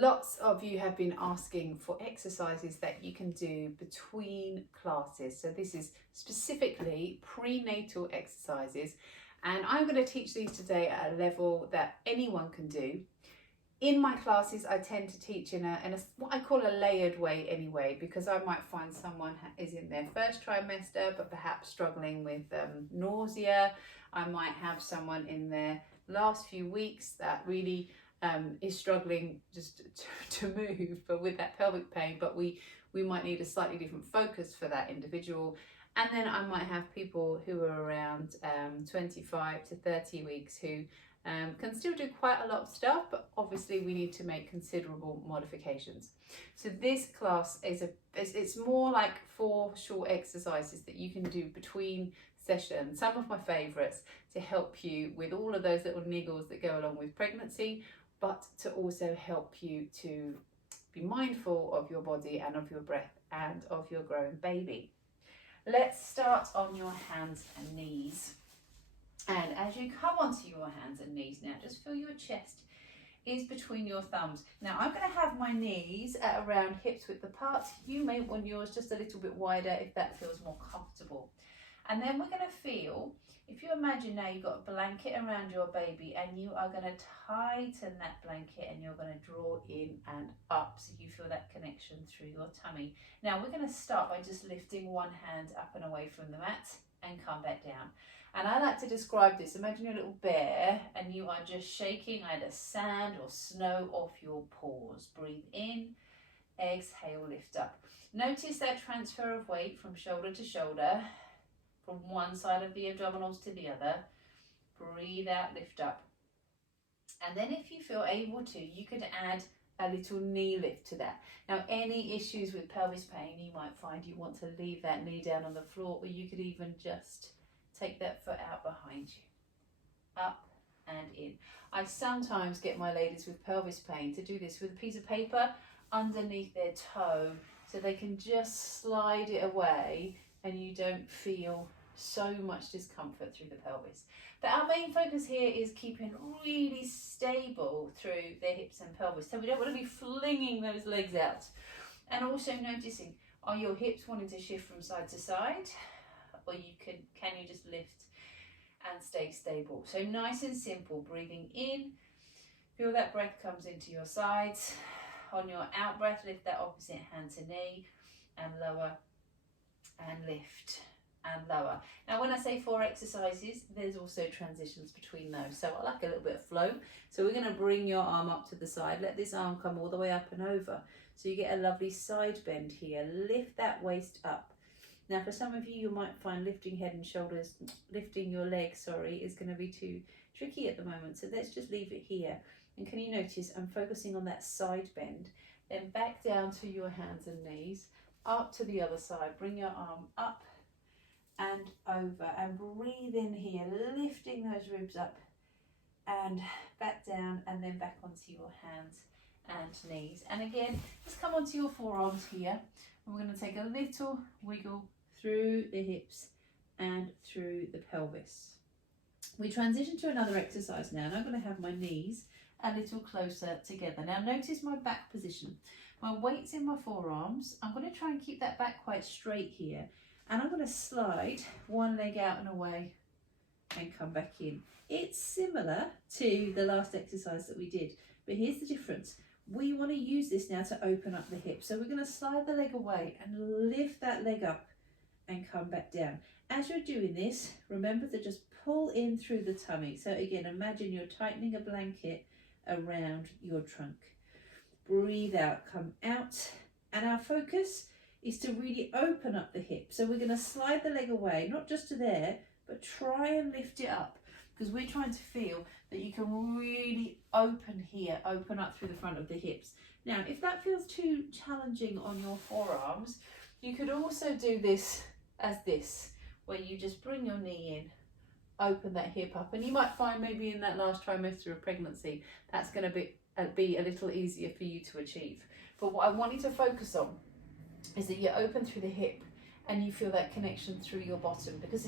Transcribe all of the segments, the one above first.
Lots of you have been asking for exercises that you can do between classes. So this is specifically prenatal exercises, and I'm going to teach these today at a level that anyone can do. In my classes, I tend to teach in a what I call a layered way anyway, because I might find someone is in their first trimester but perhaps struggling with nausea. I might have someone in their last few weeks that really is struggling just to move, but with that pelvic pain, but we might need a slightly different focus for that individual. And then I might have people who are around 25 to 30 weeks who can still do quite a lot of stuff, but obviously we need to make considerable modifications. So this class it's more like 4 short exercises that you can do between sessions, some of my favorites, to help you with all of those little niggles that go along with pregnancy, but to also help you to be mindful of your body and of your breath and of your growing baby. Let's start on your hands and knees. And as you come onto your hands and knees now, just feel your chest is between your thumbs. Now I'm going to have my knees at around hips width apart. You may want yours just a little bit wider if that feels more comfortable. And then we're going to feel, if you imagine now you've got a blanket around your baby, and you are going to tighten that blanket and you're going to draw in and up so you feel that connection through your tummy. Now we're going to start by just lifting one hand up and away from the mat and come back down. And I like to describe this, imagine you're a little bear and you are just shaking either sand or snow off your paws. Breathe in, exhale, lift up. Notice that transfer of weight from shoulder to shoulder, from one side of the abdominals to the other. Breathe out, lift up. And then if you feel able to, you could add a little knee lift to that. Now, any issues with pelvis pain, you might find you want to leave that knee down on the floor, or you could even just take that foot out behind you. Up and in. I sometimes get my ladies with pelvis pain to do this with a piece of paper underneath their toe, so they can just slide it away and you don't feel so much discomfort through the pelvis. But our main focus here is keeping really stable through their hips and pelvis. So we don't want to be flinging those legs out. And also noticing, are your hips wanting to shift from side to side? Or can you just lift and stay stable? So nice and simple, breathing in, feel that breath comes into your sides. On your out breath, lift that opposite hand to knee and lower and lift and lower. Now when I say 4 exercises, there's also transitions between those, so I like a little bit of flow. So we're going to bring your arm up to the side, let this arm come all the way up and over, so you get a lovely side bend here. Lift that waist up. Now for some of you, you might find lifting head and shoulders, lifting your legs, sorry, is going to be too tricky at the moment, so let's just leave it here. And can you notice I'm focusing on that side bend, then back down to your hands and knees, up to the other side, bring your arm up and over, and breathe in here, lifting those ribs up and back down, and then back onto your hands and knees. And again, just come onto your forearms here, and we're going to take a little wiggle through the hips and through the pelvis. We transition to another exercise now, and I'm going to have my knees a little closer together. Now notice my back position. My weight's in my forearms. I'm going to try and keep that back quite straight here, and I'm going to slide one leg out and away and come back in. It's similar to the last exercise that we did, but here's the difference. We want to use this now to open up the hip. So we're going to slide the leg away and lift that leg up and come back down. As you're doing this, remember to just pull in through the tummy. So again, imagine you're tightening a blanket around your trunk. Breathe out, come out, and our focus is to really open up the hip. So we're going to slide the leg away, not just to there, but try and lift it up, because we're trying to feel that you can really open here, open up through the front of the hips. Now, if that feels too challenging on your forearms, you could also do this as this, where you just bring your knee in, open that hip up, and you might find maybe in that last trimester of pregnancy, that's going to be a little easier for you to achieve. But what I want you to focus on is that you're open through the hip and you feel that connection through your bottom, because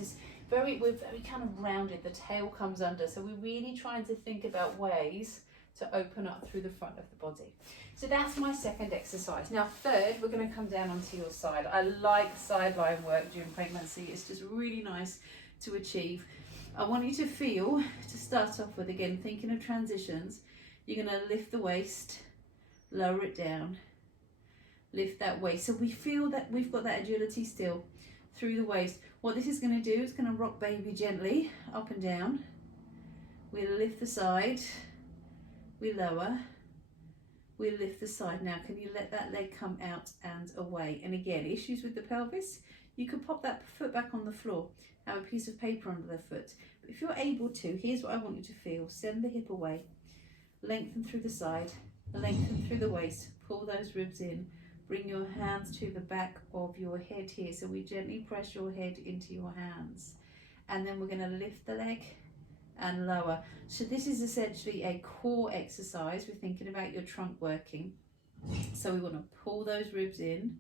we're very kind of rounded, the tail comes under, so we're really trying to think about ways to open up through the front of the body. So that's my second exercise. Now third, we're going to come down onto your side. I like sideline work during pregnancy. It's just really nice to achieve. I want you to feel, to start off with, again, thinking of transitions, you're going to lift the waist, lower it down, lift that waist. So we feel that we've got that agility still through the waist. What this is going to do is going to rock baby gently up and down. We lift the side, we lower, we lift the side. Now can you let that leg come out and away? And again, issues with the pelvis, you could pop that foot back on the floor, have a piece of paper under the foot. But if you're able to, here's what I want you to feel. Send the hip away, lengthen through the side, lengthen through the waist, pull those ribs in, bring your hands to the back of your head here. So we gently press your head into your hands. And then we're going to lift the leg and lower. So this is essentially a core exercise. We're thinking about your trunk working. So we want to pull those ribs in.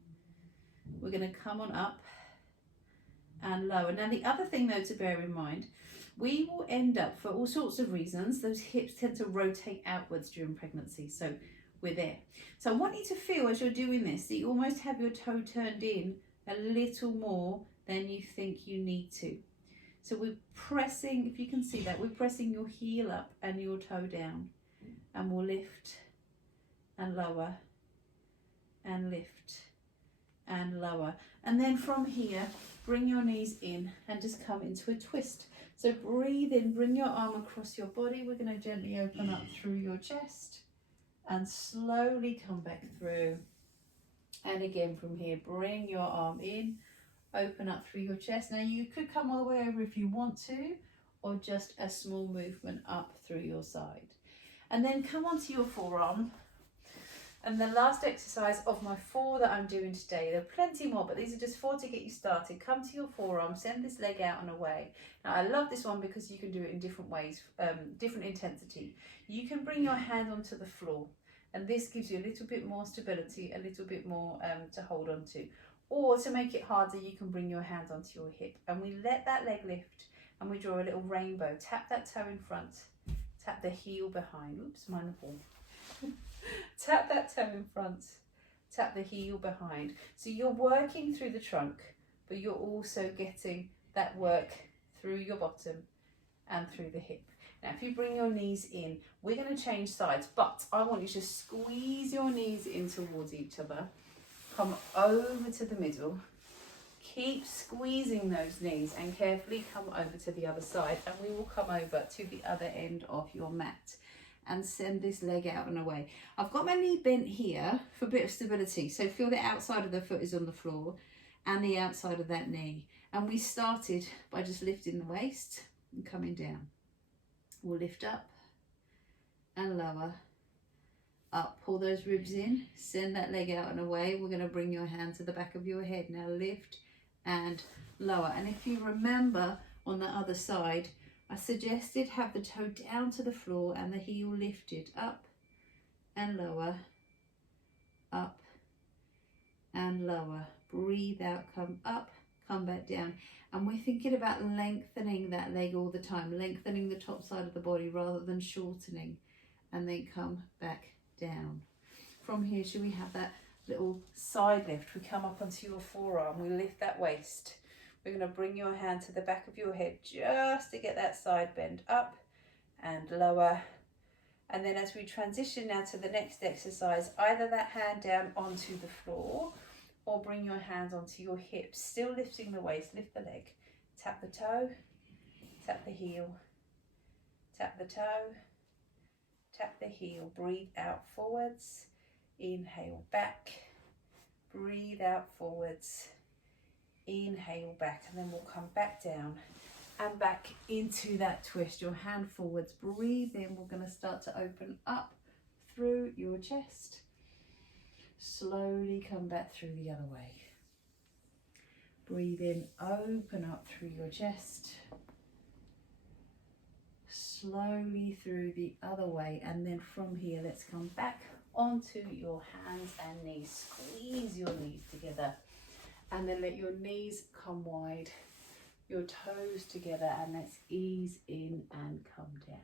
We're going to come on up and lower. Now the other thing though to bear in mind, we will end up, for all sorts of reasons, those hips tend to rotate outwards during pregnancy. So we're there. So I want you to feel as you're doing this that you almost have your toe turned in a little more than you think you need to. So we're pressing, if you can see that, we're pressing your heel up and your toe down, and we'll lift and lower and lift and lower. And then from here, bring your knees in and just come into a twist. So breathe in, bring your arm across your body. We're going to gently open up through your chest and slowly come back through. And again from here, bring your arm in, open up through your chest. Now you could come all the way over if you want to, or just a small movement up through your side. And then come onto your forearm. And the last exercise of my 4 that I'm doing today, there are plenty more, but these are just 4 to get you started. Come to your forearm, send this leg out and away. Now I love this one because you can do it in different ways, different intensity. You can bring your hand onto the floor, and this gives you a little bit more stability, a little bit more to hold on to. Or to make it harder, you can bring your hand onto your hip, and we let that leg lift and we draw a little rainbow. Tap that toe in front, tap the heel behind. Oops, mine fall. Tap that toe in front, tap the heel behind. So you're working through the trunk, but you're also getting that work through your bottom and through the hip. Now if you bring your knees in, we're going to change sides, but I want you to squeeze your knees in towards each other. Come over to the middle, keep squeezing those knees and carefully come over to the other side, and we will come over to the other end of your mat and send this leg out and away. I've got my knee bent here for a bit of stability, so feel the outside of the foot is on the floor and the outside of that knee. And we started by just lifting the waist and coming down. We'll lift up and lower. Up, pull those ribs in, send that leg out and away. We're going to bring your hand to the back of your head. Now lift and lower. And if you remember on the other side, I suggested have the toe down to the floor and the heel lifted up and lower, up and lower. Breathe out, come up, come back down. And we're thinking about lengthening that leg all the time, lengthening the top side of the body rather than shortening, and then come back down. From here, should we have that little side lift? We come up onto your forearm, we lift that waist. We're going to bring your hand to the back of your head just to get that side bend up and lower. And then as we transition now to the next exercise, either that hand down onto the floor or bring your hands onto your hips, still lifting the waist, lift the leg, tap the toe, tap the heel, tap the toe, tap the heel, breathe out forwards, inhale back, breathe out forwards, inhale back, and then we'll come back down and back into that twist. Your hand forwards, breathe in. We're going to start to open up through your chest. Slowly come back through the other way. Breathe in, open up through your chest. Slowly through the other way, and then from here let's come back onto your hands and knees. Squeeze your knees together, and then let your knees come wide, your toes together, and let's ease in and come down.